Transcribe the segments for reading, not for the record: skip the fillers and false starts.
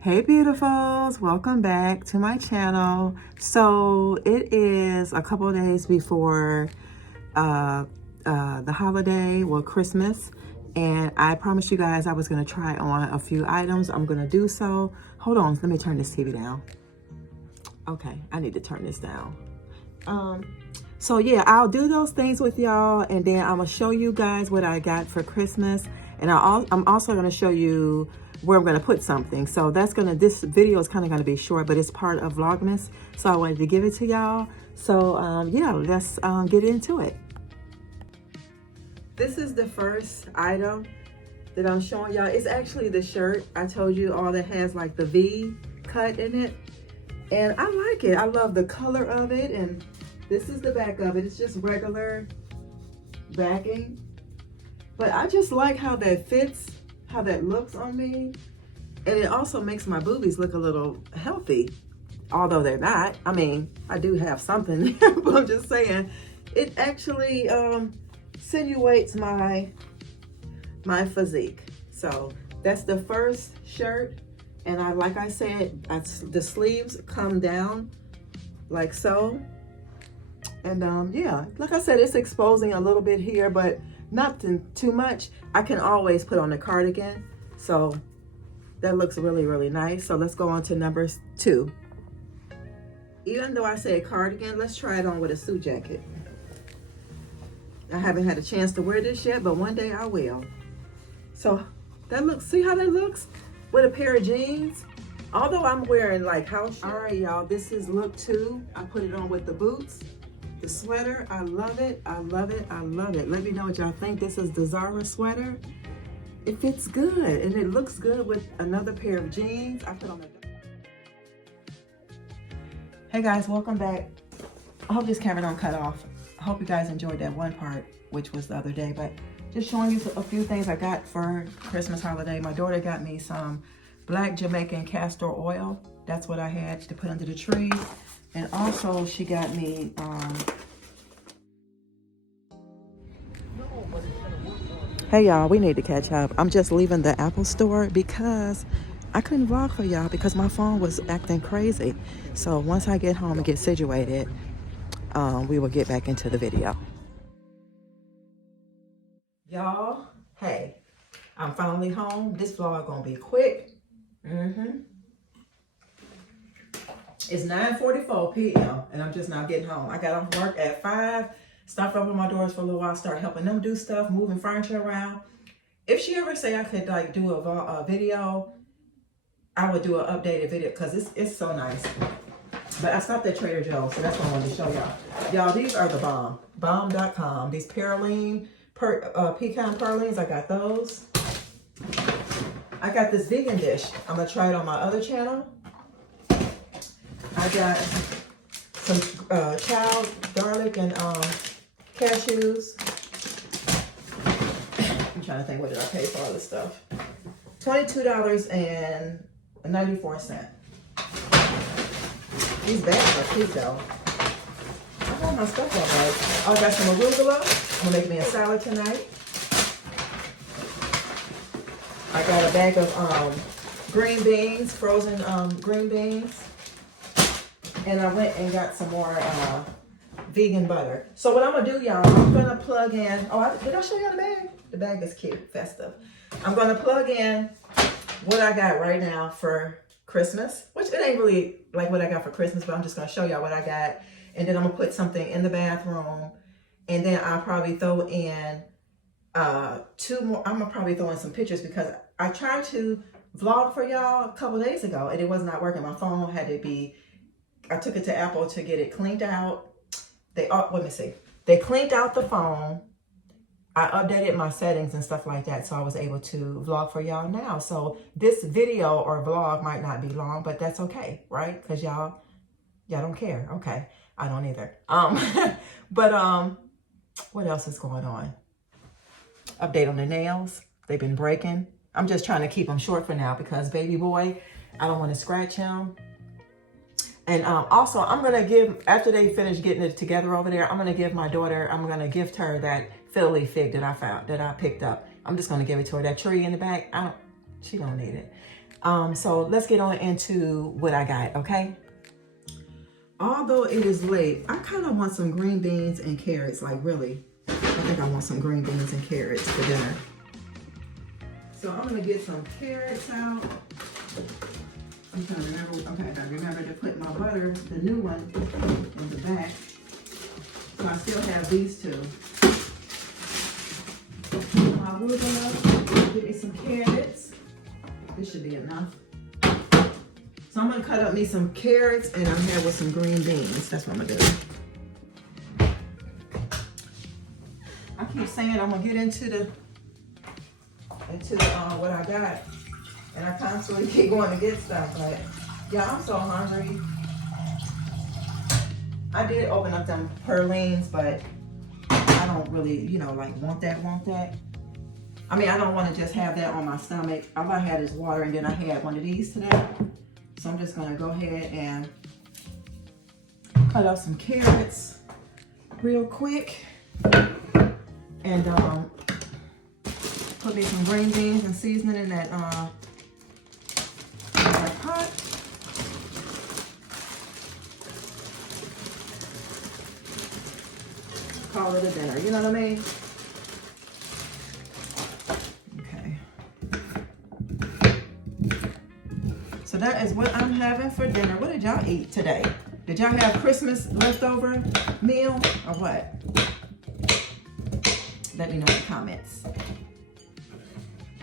Hey beautifuls, welcome back to my channel. So it is a couple of days before the holiday, well, Christmas, and I promised you guys I was going to try on a few items. I'm going to do so. Hold on, let me turn this TV down. Okay, I need to turn this down. So yeah, I'll do those things with y'all, and then I'm gonna show you guys what I got for Christmas, and I'm also gonna show you where I'm gonna put something. So this video is kind of gonna be short, but it's part of Vlogmas, so I wanted to give it to y'all. So yeah, let's get into it. This is the first item that I'm showing y'all. It's actually the shirt I told you all that has like the V cut in it, and I like it. I love the color of it, and this is the back of it. It's just regular backing. But I just like how that fits, how that looks on me. And it also makes my boobies look a little healthy, although they're not. I mean, I do have something, but I'm just saying, it actually insinuates my physique. So that's the first shirt. And like I said, the sleeves come down like so. And yeah, like I said, it's exposing a little bit here, but nothing too much. I can always put on a cardigan. So that looks really, really nice. So let's go on to number 2. Even though I say a cardigan, let's try it on with a suit jacket. I haven't had a chance to wear this yet, but one day I will. So that looks, see how that looks? With a pair of jeans. Although I'm wearing like house. All right, y'all, this is look 2. I put it on with the boots. The sweater, I love it, I love it, I love it. Let me know what y'all think. This is the Zara sweater. It fits good, and it looks good with another pair of jeans. I put on the... Hey guys, welcome back. I hope this camera don't cut off. I hope you guys enjoyed that one part, which was the other day, but just showing you a few things I got for Christmas holiday. My daughter got me some black Jamaican castor oil. That's what I had to put under the tree. And also she got me, hey y'all, we need to catch up. I'm just leaving the Apple store because I couldn't vlog for y'all because my phone was acting crazy. So once I get home and get situated, we will get back into the video. Y'all, hey, I'm finally home. This vlog gonna be quick. It's 9:44 p.m. and I'm just now getting home. I got off work at 5, stopped up with my daughters for a little while, start helping them do stuff, moving furniture around. If she ever say I could like do a video, I would do an updated video because it's so nice. But I stopped at Trader Joe's, so that's what I wanted to show y'all. Y'all, these are the bomb. Bomb.com. These pecan pralines, I got those. I got this vegan dish. I'm gonna try it on my other channel. I got some child garlic and cashews. I'm trying to think, what did I pay for all this stuff? $22.94. These bags are cute though. I got my stuff all right. I got some arugula. I'm gonna make me a salad tonight. I got a bag of green beans, frozen green beans. And I went and got some more vegan butter. So what I'm gonna do, y'all, I'm gonna plug in, did I show y'all the bag? The bag is cute, festive. I'm gonna plug in what I got right now for Christmas, which it ain't really like what I got for Christmas, but I'm just gonna show y'all what I got. And then I'm gonna put something in the bathroom. And then I'll probably throw in 2 more, I'm gonna probably throw in some pictures because I tried to vlog for y'all a couple days ago and it was not working. My phone had to be, I took it to Apple to get it cleaned out. Let me see. They cleaned out the phone. I updated my settings and stuff like that, so I was able to vlog for y'all now. So this video or vlog might not be long, but that's okay, right? Because y'all don't care. Okay, I don't either. But what else is going on? Update on the nails. They've been breaking. I'm just trying to keep them short for now because baby boy, I don't want to scratch him. And also, I'm going to give, after they finish getting it together over there, I'm going to give my daughter, I'm going to gift her that fiddly fig that I picked up. I'm just going to give it to her. That tree in the back, she don't need it. So let's get on into what I got, okay? Although it is late, I kind of want some green beans and carrots, like really. I think I want some green beans and carrots for dinner. So I'm gonna get some carrots out. I'm trying to remember, okay, I gotta remember to put my butter, the new one, in the back. So I still have these two. My arugula, give me some carrots. This should be enough. So I'm gonna cut up me some carrots and I'm here with some green beans. That's what I'm gonna do. I keep saying I'm gonna get into what I got, and I constantly keep going to get stuff, but yeah, I'm so hungry. I did open up them Perlines, but I don't really, you know, like want that. I mean, I don't want to just have that on my stomach. All I had is water, and then I had one of these today. So I'm just gonna go ahead and cut up some carrots real quick, and put me some green beans and seasoning in that pot. Call it a dinner, you know what I mean? Okay. So that is what I'm having for dinner. What did y'all eat today? Did y'all have Christmas leftover meal or what? Let me know in the comments.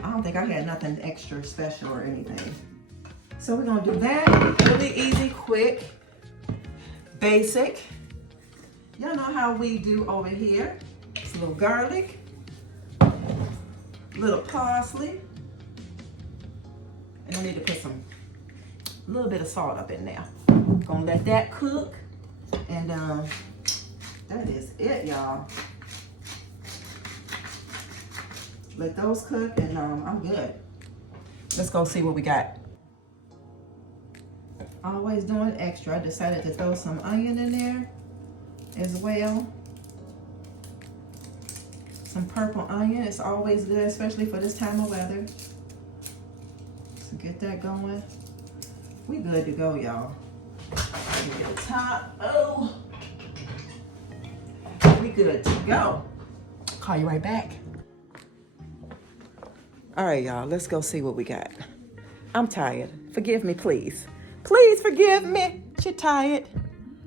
I don't think I had nothing extra special or anything. So we're gonna do that. Really easy, quick, basic. Y'all know how we do over here. It's a little garlic, a little parsley, and I need to put a little bit of salt up in there. Gonna let that cook, and that is it, y'all. Let those cook, and I'm good. Let's go see what we got. Always doing extra. I decided to throw some onion in there as well. Some purple onion. It's always good, especially for this time of weather. So get that going. We good to go, y'all. Get the top. Oh, we good to go. Call you right back. All right, y'all, let's go see what we got. I'm tired. Forgive me, please. Please forgive me. You're tired.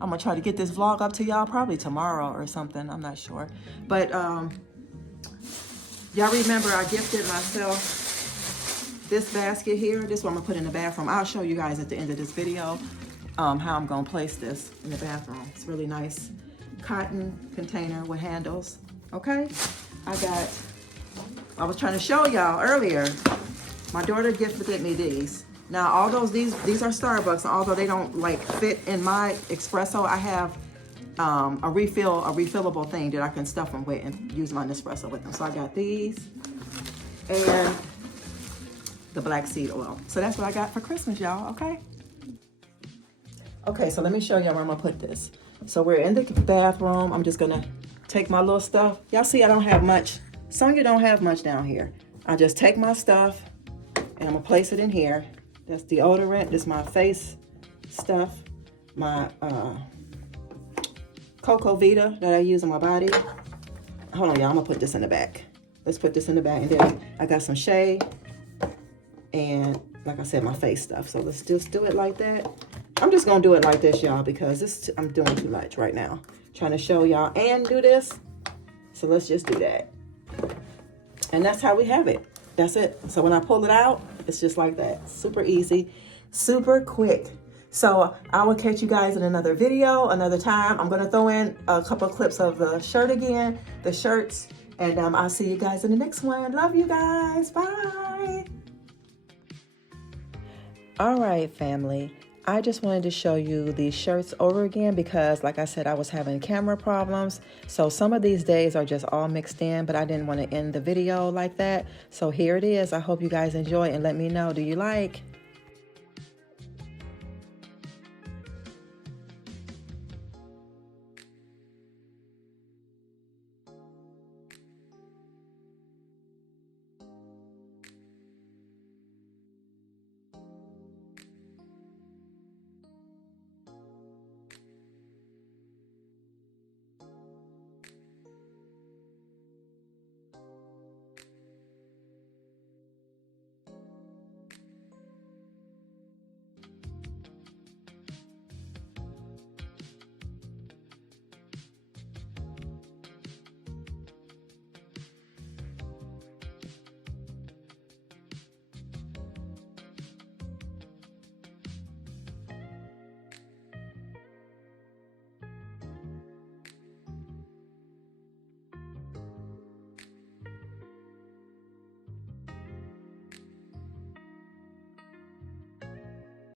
I'm gonna try to get this vlog up to y'all probably tomorrow or something. I'm not sure. But y'all remember I gifted myself this basket here. This one I'm gonna put in the bathroom. I'll show you guys at the end of this video how I'm gonna place this in the bathroom. It's really nice cotton container with handles. Okay, I was trying to show y'all earlier, my daughter gifted me these. Now, although these are Starbucks, and although they don't like fit in my espresso, I have a refillable thing that I can stuff them with and use my Nespresso with them. So I got these and the black seed oil. So that's what I got for Christmas, y'all, okay? Okay, so let me show y'all where I'm gonna put this. So we're in the bathroom. I'm just gonna take my little stuff. Y'all see I don't have much. Some of you don't have much down here. I just take my stuff and I'm gonna place it in here. That's deodorant. This is my face stuff. My Cocoa Vita that I use on my body. Hold on, y'all. I'm gonna put this in the back. Let's put this in the back, and then I got some shea and, like I said, my face stuff. So let's just do it like that. I'm just gonna do it like this, y'all, because I'm doing too much right now. Trying to show y'all and do this. So let's just do that. And that's how we have it. That's it. So when I pull it out, it's just like that. Super easy, super quick. So I will catch you guys in another video, another time. I'm gonna throw in a couple of clips of the shirt again, the shirts, and I'll see you guys in the next one. Love you guys, bye. All right, family. I just wanted to show you these shirts over again because, like I said, I was having camera problems. So some of these days are just all mixed in, but I didn't want to end the video like that. So here it is. I hope you guys enjoy and let me know. Do you like?